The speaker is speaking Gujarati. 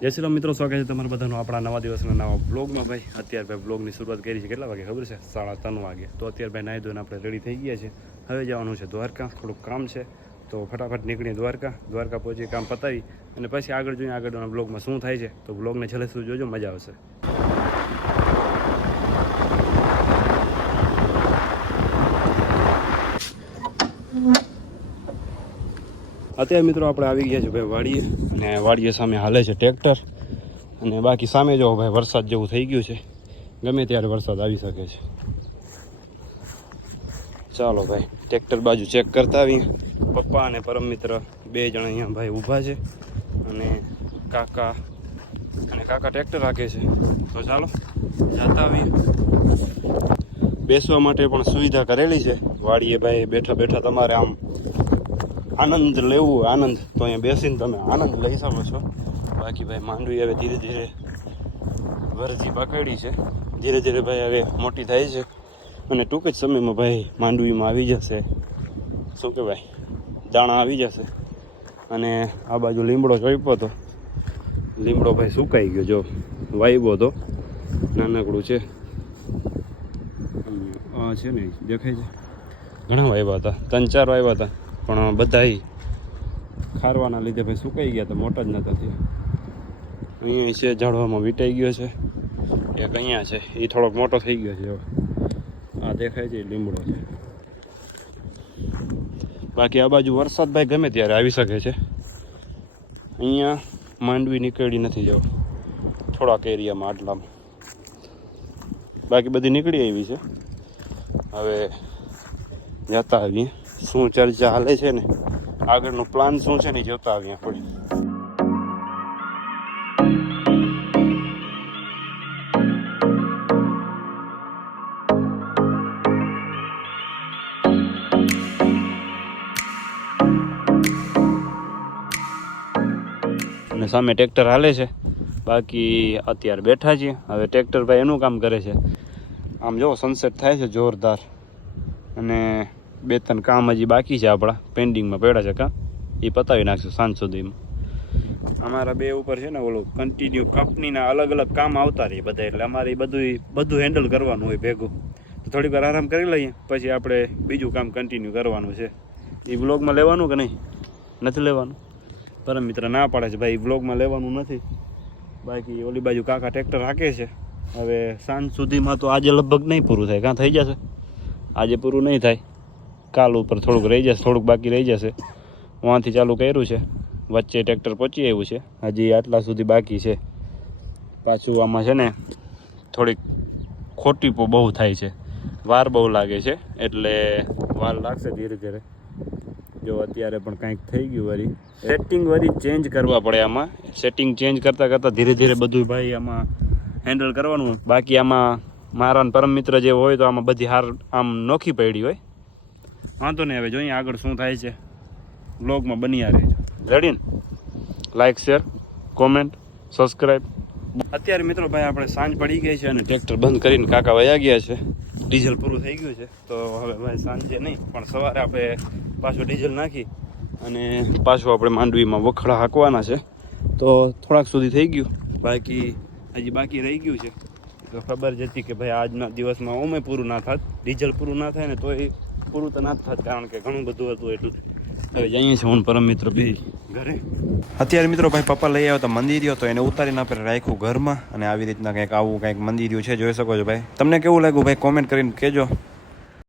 જય શ્રી રામ મિત્રો, સ્વાગત છે તમારા બધાનું આપણા નવા દિવસના નવા બ્લોગમાં ભાઈ, અત્યારે ભાઈ બ્લોગની શરૂઆત કરી છે. કેટલા વાગે? ખબર છે? સાડા ત્રણ વાગે. તો અત્યારે ભાઈ નાહી ધોઈને આપણે રેડી થઈ ગયા છે. હવે જવાનું છે દ્વારકા. થોડુંક કામ છે. તો ફટાફટ નીકળીએ દ્વારકા. દ્વારકા પહોંચી કામ પતાવી અને પછી આગળ જોઈએ આગળના બ્લોગમાં શું થાય છે. તો બ્લોગને છેલ્લે સુધી જોજો. મજા આવશે. અત્યારે મિત્રો આપણે આવી ગયા છે ભાઈ વાડીએ અને વાડીએ સામે હાલે છે ટ્રેક્ટર. અને બાકી સામે જો ભાઈ વરસાદ જેવું થઈ ગયું છે. ગમે ત્યારે વરસાદ આવી શકે છે. ચાલો ભાઈ, ટ્રેક્ટર બાજુ ચેક કરતા આવીએ. પપ્પા અને પરમ મિત્ર બે જણા અહીંયા ભાઈ ઊભા છે. અને કાકા અને કાકા ટ્રેક્ટર રાખે છે. તો ચાલો, જતા આવીએ. બેસવા માટે પણ સુવિધા કરેલી છે. વાડીએ ભાઈ બેઠા બેઠા તમારે આમ આનંદ લેવું, આનંદ. તો અહીંયા બેસીને તમે આનંદ લઈ શકો છો. બાકી ભાઈ માંડવી હવે ધીરે ધીરે વરજી પકડી છે. ધીરે ધીરે ભાઈ હવે મોટી થાય છે. અને ટૂંક જ સમયમાં ભાઈ માંડવીમાં આવી જશે. શું કહેવાય? દાણા આવી જશે. અને આ બાજુ લીમડો ચોપ્યો હતો લીમડો ભાઈ સુકાઈ ગયો જો. વાયબો હતો નાનકડું છે. આ છે ને, દેખાય છે? ઘણા વાયબા હતા. ત્રણ ચાર વાયબા હતા. પણ બધાય ખારવાના લીધે ભાઈ સુકાઈ ગયા હતા મોટા જ નતા થયા. અહીંયા છે ઝાડવામાં વીટાઈ ગયો છે. એક અહીંયા છે એ થોડોક મોટો થઈ ગયો છે હવે. આ દેખાય છે લીમડો છે. બાકી આ બાજુ વરસાદ ભાઈ ગમે ત્યારે આવી શકે છે. અહીંયા માંડવી નીકળી નથી જવું. થોડાક એરિયામાં આટલામાં. બાકી બધી નીકળી આવી છે. હવે જતા આવીએ. શું ચર્ચા હાલે છે ને? આગળનું પ્લાન શું છે ને જોતા આવીએ પડી અને સામે ટ્રેક્ટર હાલે છે. બાકી અત્યારે બેઠા છીએ. હવે ટ્રેક્ટર ભાઈ એનું કામ કરે છે. આમ જો સનસેટ થાય છે જોરદાર. અને બે ત્રણ કામ હજી બાકી છે આપણા પેન્ડિંગમાં પડ્યા છે કાં? એ પતાવી નાખશું સાંજ સુધીમાં. અમારા બે ઉપર છે ને ઓલું કન્ટિન્યુ કંપનીના અલગ અલગ કામ આવતા રહીએ બધા એટલે અમારે બધું બધું હેન્ડલ કરવાનું હોય ભેગું. તો થોડીક વાર આરામ કરી લઈએ પછી આપણે બીજું કામ કન્ટિન્યુ કરવાનું છે. એ બ્લોગમાં લેવાનું કે નહીં? નથી લેવાનું? પરમ મિત્ર ના પાડે છે ભાઈ બ્લોગમાં લેવાનું નથી. બાકી ઓલી બાજુ કાકા ટ્રેક્ટર હાકે છે. હવે સાંજ સુધીમાં તો આજે લગભગ નહીં પૂરું થાય. કાં થઈ જશે? આજે પૂરું નહીં થાય. કાલ ઉપર થોડુંક રહી જશે, થોડુંક બાકી રહી જશે. વાંથી ચાલુ કર્યું છે. વચ્ચે ટ્રેક્ટર પહોંચી આવ્યું છે. હજી આટલા સુધી બાકી છે. પાછું આમાં છે ને થોડીક ખોટી પો બહુ થાય છે. વાર બહુ લાગે છે, એટલે વાર લાગશે ધીરે ધીરે. જો અત્યારે પણ કાંઈક થઈ ગયું વળી. સેટિંગ વળી ચેન્જ કરવા પડે આમાં. સેટિંગ ચેન્જ કરતાં કરતાં ધીરે ધીરે બધું ભાઈ આમાં હેન્ડલ કરવાનું. બાકી આમાં મારા પરમ મિત્ર જે હોય તો આમાં બધી હાર આમ નોખી પડી હોય. વાંધો નહીં, હવે જોઈએ આગળ શું થાય છે. બ્લોગમાં બની આ રહેજો રેડી ને? લાઇક શેર કોમેન્ટ સબસ્ક્રાઈબ અત્યારે મિત્રો ભાઈ આપણે સાંજ પડી ગઈ છે અને ટ્રેક્ટર બંધ કરીને કાકા વયા ગયા છે. ડીઝલ પૂરું થઈ ગયું છે. તો હવે ભાઈ સાંજે નહીં, પણ સવારે આપણે પાછું ડીઝલ નાખી અને પાછું આપણે માંડવીમાં વખડા હાંકવાના છે. તો થોડાક સુધી થઈ ગયું. બાકી હજી બાકી રહી ગયું છે. તો ખબર જ હતી કે ભાઈ આજના દિવસમાં ઓમે પૂરું ના થાત ડીઝલ પૂરું ના થાય ને તો એ પૂરું તો ના થાત, કારણ કે ઘણું બધું હતું એટલું. હવે જઈએ છીએ હું પરમ મિત્ર બે ઘરે. અત્યારે મિત્રો ભાઈ પપ્પા લઈ આવ્યો તો મંદિરિયો તો એને ઉતારીને આપણે રાખ્યું ઘરમાં. અને આવી રીતના કંઈક આવું કંઈક મંદિર છે, જોઈ શકો છો ભાઈ. તમને કેવું લાગ્યું ભાઈ? કોમેન્ટ કરીને કહેજો.